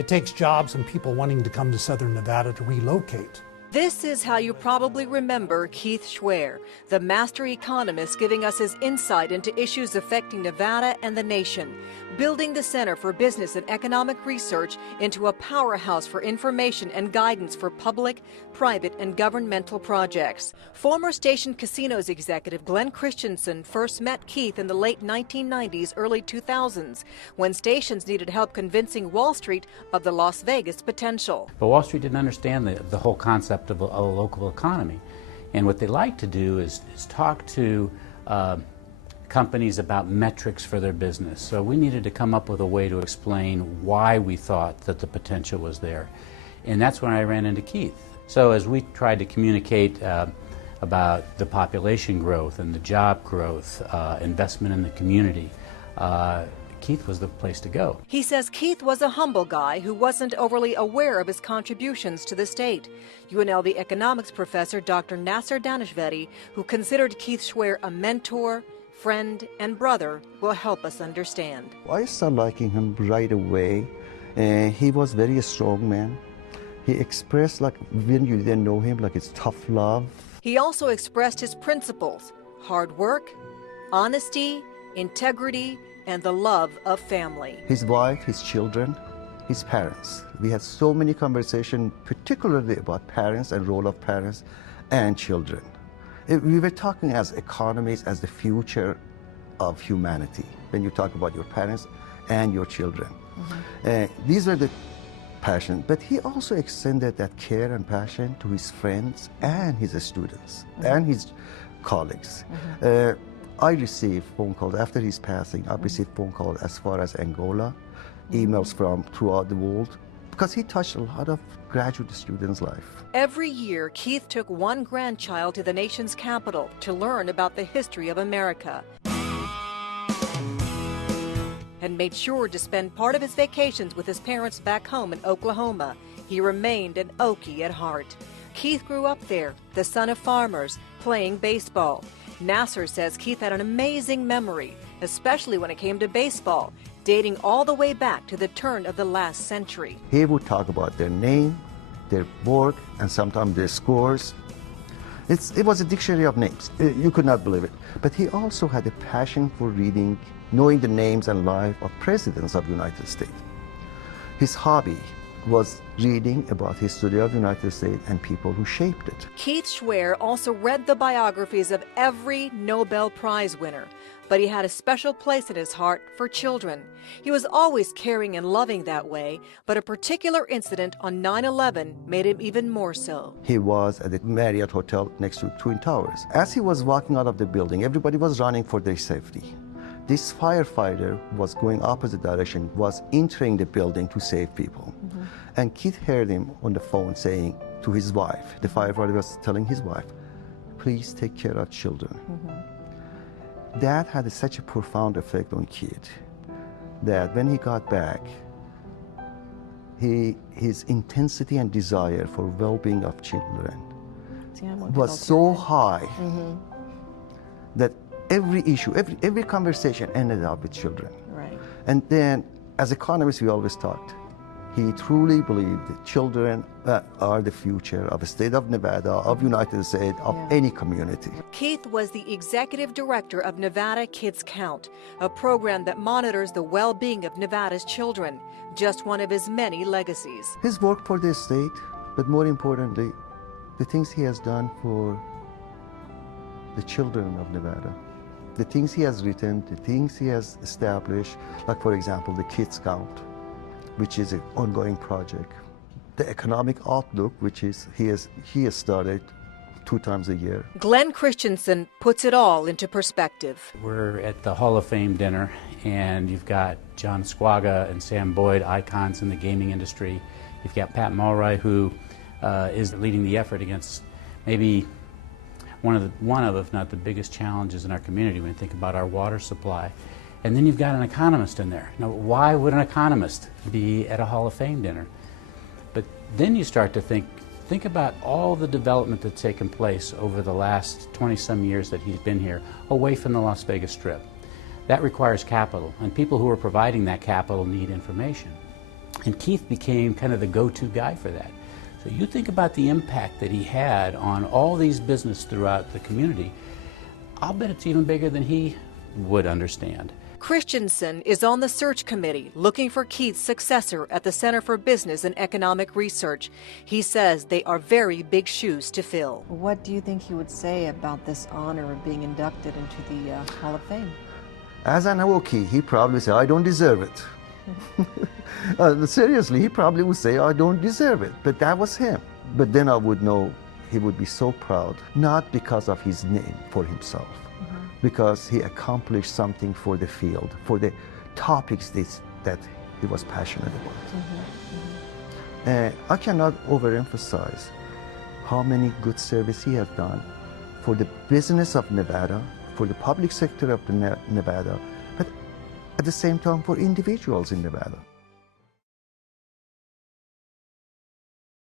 It takes jobs and people wanting to come to Southern Nevada to relocate. This is how you probably remember KeithSchwer, the master economist giving us his insight into issues affecting Nevada and the nation, building the Center for Business and Economic Research into a powerhouse for information and guidance for public, private, and governmental projects. Former Station Casinos executive Glenn Christensen first met Keith in the late 1990s, early 2000s, when stations needed help convincing Wall Street of the Las Vegas potential. But Wall Street didn't understand the whole concept of a local economy. And what they like to do is talk to companies about metrics for their business. So we needed to come up with a way to explain why we thought that the potential was there. And that's when I ran into Keith. So as we tried to communicate about the population growth and the job growth, investment in the community, Keith was the place to go. He says Keith was a humble guy who wasn't overly aware of his contributions to the state. UNLV economics professor Dr. Nasser Danishvili, who considered KeithSchwer a mentor, friend, and brother, will help us understand. I started liking him right away. He was very strong man. He expressed, like when you didn't know him, like it's tough love. He also expressed his principles: hard work, honesty, integrity, and the love of family. His wife, his children, his parents. We had so many conversations, particularly about parents and role of parents and children. We were talking as economies, as the future of humanity, when you talk about your parents and your children. These are the passion, but he also extended that care and passion to his friends and his students and his colleagues. I received phone calls after his passing. I received phone calls as far as Angola, emails from throughout the world, because he touched a lot of graduate students' life. Every year, Keith took one grandchild to the nation's capital to learn about the history of America, and made sure to spend part of his vacations with his parents back home in Oklahoma. He remained an Okie at heart. Keith grew up there, the son of farmers, playing baseball. Nasser says Keith had an amazing memory, especially when it came to baseball, dating all the way back to the turn of the last century. He would talk about their name, their work, and sometimes their scores. It was a dictionary of names. You could not believe it. But he also had a passion for reading, knowing the names and life of presidents of the United States. His hobby was reading about history of the United States and people who shaped it. KeithSchwer also read the biographies of every Nobel Prize winner, but he had a special place in his heart for children. He was always caring and loving that way, but a particular incident on 9/11 made him even more so. He was at the Marriott Hotel next to Twin Towers. As he was walking out of the building, everybody was running for their safety. This firefighter was going opposite direction, was entering the building to save people. And Keith heard him on the phone saying to his wife, the firefighter was telling his wife, please take care of children. That had such a profound effect on Keith that when he got back, his intensity and desire for well-being of children was so high that every issue, every conversation ended up with children. Right. And then, as economists, we always talked. He truly believed that children are the future of the state of Nevada, of United States, of any community. Keith was the executive director of Nevada Kids Count, a program that monitors the well-being of Nevada's children, just one of his many legacies. His work for the state, but more importantly, the things he has done for the children of Nevada. The things he has written, the things he has established, like for example, the Kids Count, which is an ongoing project. The economic outlook, which is he has started 2 times a year. Glenn Christensen puts it all into perspective. We're at the Hall of Fame dinner, and you've got John Squaga and Sam Boyd, icons in the gaming industry. You've got Pat Mulroy, who is leading the effort against maybe one of, if not the biggest challenges in our community when you think about our water supply. And then you've got an economist in there. Now, why would an economist be at a Hall of Fame dinner? But then you start to think about all the development that's taken place over the last 20-some years that he's been here, away from the Las Vegas Strip. That requires capital, and people who are providing that capital need information. And Keith became kind of the go-to guy for that. So you think about the impact that he had on all these businesses throughout the community. I'll bet it's even bigger than he would understand. Christensen is on the search committee looking for Keith's successor at the Center for Business and Economic Research. He says they are very big shoes to fill. What do you think he would say about this honor of being inducted into the Hall of Fame? As an Awoki, he probably say, I don't deserve it. Seriously, he probably would say, I don't deserve it. But that was him. But then I would know he would be so proud, not because of his name, for himself, because he accomplished something for the field, for the topics that he was passionate about. I cannot overemphasize how many good service he has done for the business of Nevada, for the public sector of Nevada, but at the same time for individuals in Nevada.